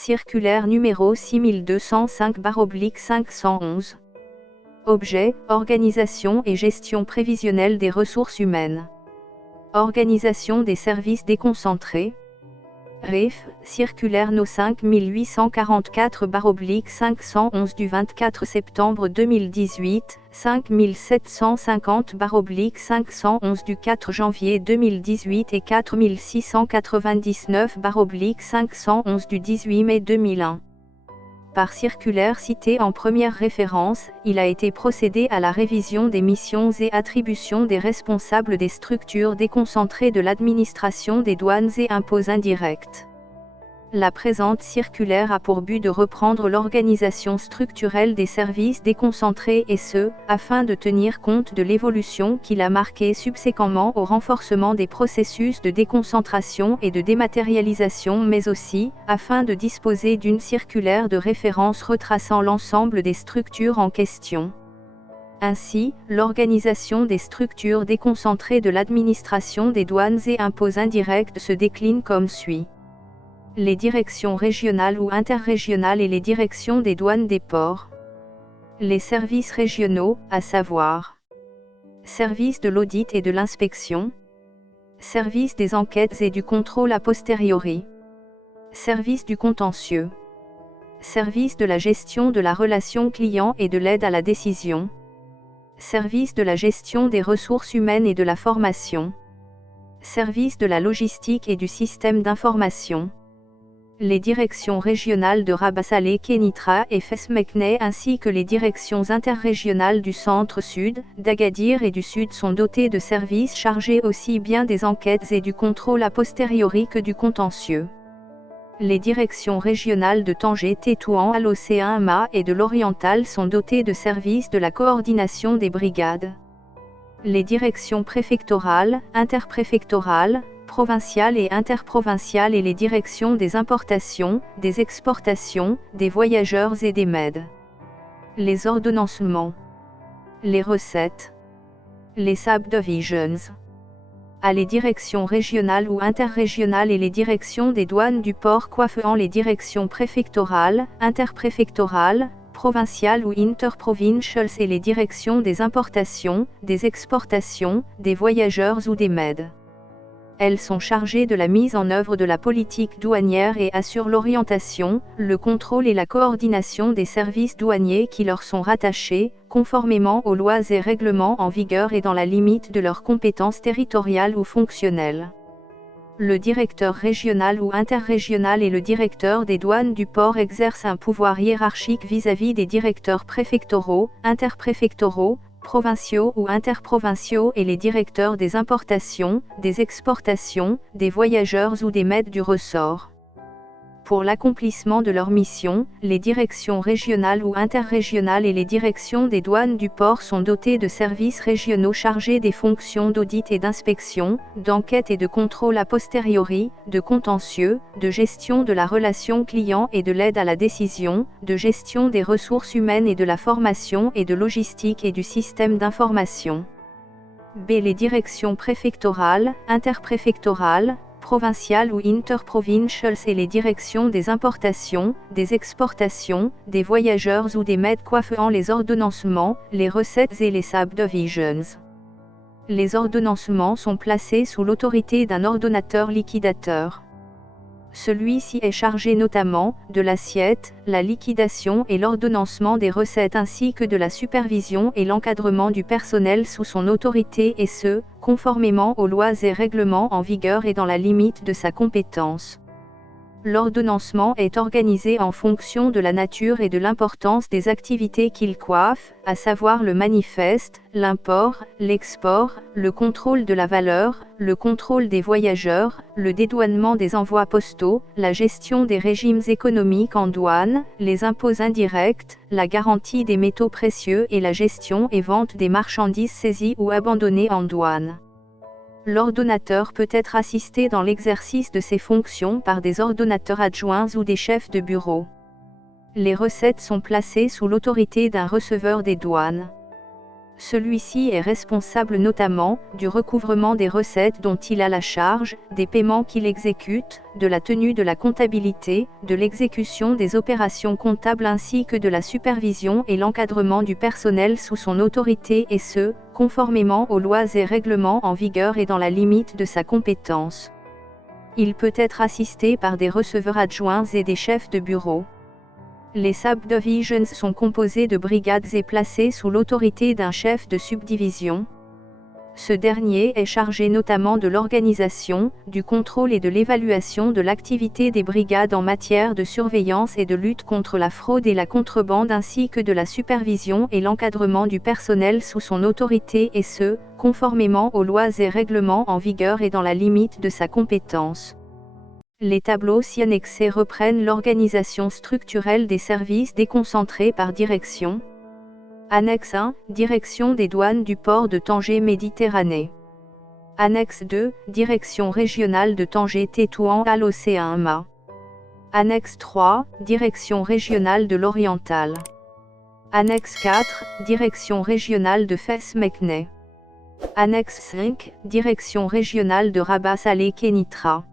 Circulaire numéro 6205/511. Objet, organisation et gestion prévisionnelle des ressources humaines. Organisation des services déconcentrés. REF, circulaire No 5844/511 du 24 septembre 2018, 5750/511 du 4 janvier 2018 et 4699/511 du 18 mai 2001. Par circulaire citée en première référence, il a été procédé à la révision des missions et attributions des responsables des structures déconcentrées de l'administration des douanes et impôts indirects. La présente circulaire a pour but de reprendre l'organisation structurelle des services déconcentrés et ce, afin de tenir compte de l'évolution qu'il a marquée subséquemment au renforcement des processus de déconcentration et de dématérialisation mais aussi, afin de disposer d'une circulaire de référence retraçant l'ensemble des structures en question. Ainsi, l'organisation des structures déconcentrées de l'administration des douanes et impôts indirects se décline comme suit. Les directions régionales ou interrégionales et les directions des douanes des ports. Les services régionaux, à savoir service de l'audit et de l'inspection, service des enquêtes et du contrôle a posteriori, service du contentieux, service de la gestion de la relation client et de l'aide à la décision, service de la gestion des ressources humaines et de la formation, service de la logistique et du système d'information. Les directions régionales de Rabat-Salé, Kénitra et Fes-Meknès ainsi que les directions interrégionales du centre-sud, d'Agadir et du sud sont dotées de services chargés aussi bien des enquêtes et du contrôle a posteriori que du contentieux. Les directions régionales de Tanger, Tétouan à l'Océan Ma et de l'Oriental sont dotées de services de la coordination des brigades. Les directions préfectorales, interpréfectorales, provinciales et interprovinciales et les directions des importations, des exportations, des voyageurs et des MED. Les ordonnancements. Les recettes. Les subdivisions. À les directions régionales ou interrégionales et les directions des douanes du port coiffant les directions préfectorales, interpréfectorales, provinciales ou interprovinciales et les directions des importations, des exportations, des voyageurs ou des MED. Elles sont chargées de la mise en œuvre de la politique douanière et assurent l'orientation, le contrôle et la coordination des services douaniers qui leur sont rattachés, conformément aux lois et règlements en vigueur et dans la limite de leurs compétences territoriales ou fonctionnelles. Le directeur régional ou interrégional et le directeur des douanes du port exercent un pouvoir hiérarchique vis-à-vis des directeurs préfectoraux, interpréfectoraux, provinciaux ou interprovinciaux et les directeurs des importations, des exportations, des voyageurs ou des MED du ressort. Pour l'accomplissement de leur mission, les directions régionales ou interrégionales et les directions des douanes du port sont dotées de services régionaux chargés des fonctions d'audit et d'inspection, d'enquête et de contrôle a posteriori, de contentieux, de gestion de la relation client et de l'aide à la décision, de gestion des ressources humaines et de la formation et de logistique et du système d'information. B. Les directions préfectorales, interpréfectorales, provinciales ou interprovinciales et les directions des importations, des exportations, des voyageurs ou des MED coiffant les ordonnancements, les recettes et les subdivisions. Les ordonnancements sont placés sous l'autorité d'un ordonnateur liquidateur. Celui-ci est chargé notamment de l'assiette, la liquidation et l'ordonnancement des recettes ainsi que de la supervision et l'encadrement du personnel sous son autorité et ce, conformément aux lois et règlements en vigueur et dans la limite de sa compétence. L'ordonnancement est organisé en fonction de la nature et de l'importance des activités qu'il coiffe, à savoir le manifeste, l'import, l'export, le contrôle de la valeur, le contrôle des voyageurs, le dédouanement des envois postaux, la gestion des régimes économiques en douane, les impôts indirects, la garantie des métaux précieux et la gestion et vente des marchandises saisies ou abandonnées en douane. L'ordonnateur peut être assisté dans l'exercice de ses fonctions par des ordonnateurs adjoints ou des chefs de bureau. Les recettes sont placées sous l'autorité d'un receveur des douanes. Celui-ci est responsable notamment du recouvrement des recettes dont il a la charge, des paiements qu'il exécute, de la tenue de la comptabilité, de l'exécution des opérations comptables ainsi que de la supervision et l'encadrement du personnel sous son autorité et ce, conformément aux lois et règlements en vigueur et dans la limite de sa compétence. Il peut être assisté par des receveurs adjoints et des chefs de bureau. Les subdivisions sont composées de brigades et placées sous l'autorité d'un chef de subdivision. Ce dernier est chargé notamment de l'organisation, du contrôle et de l'évaluation de l'activité des brigades en matière de surveillance et de lutte contre la fraude et la contrebande ainsi que de la supervision et l'encadrement du personnel sous son autorité et ce, conformément aux lois et règlements en vigueur et dans la limite de sa compétence. Les tableaux ci-annexés reprennent l'organisation structurelle des services déconcentrés par direction. Annexe 1, Direction des douanes du port de Tanger-Méditerranée. Annexe 2, Direction régionale de Tanger-Tétouan à l'Océan Ma. Annexe 3, Direction régionale de l'Oriental. Annexe 4, Direction régionale de Fès-Meknès. Annexe 5, Direction régionale de Rabat-Salé-Kénitra.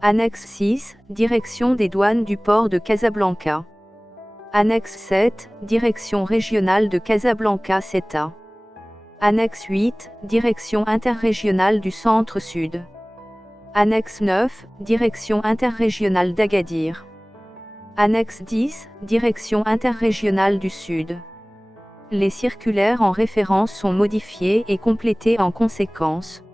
Annexe 6, Direction des douanes du port de Casablanca. Annexe 7, Direction régionale de Casablanca-Ceuta. Annexe 8, Direction interrégionale du Centre-Sud. Annexe 9, Direction interrégionale d'Agadir. Annexe 10, Direction interrégionale du Sud. Les circulaires en référence sont modifiées et complétées en conséquence.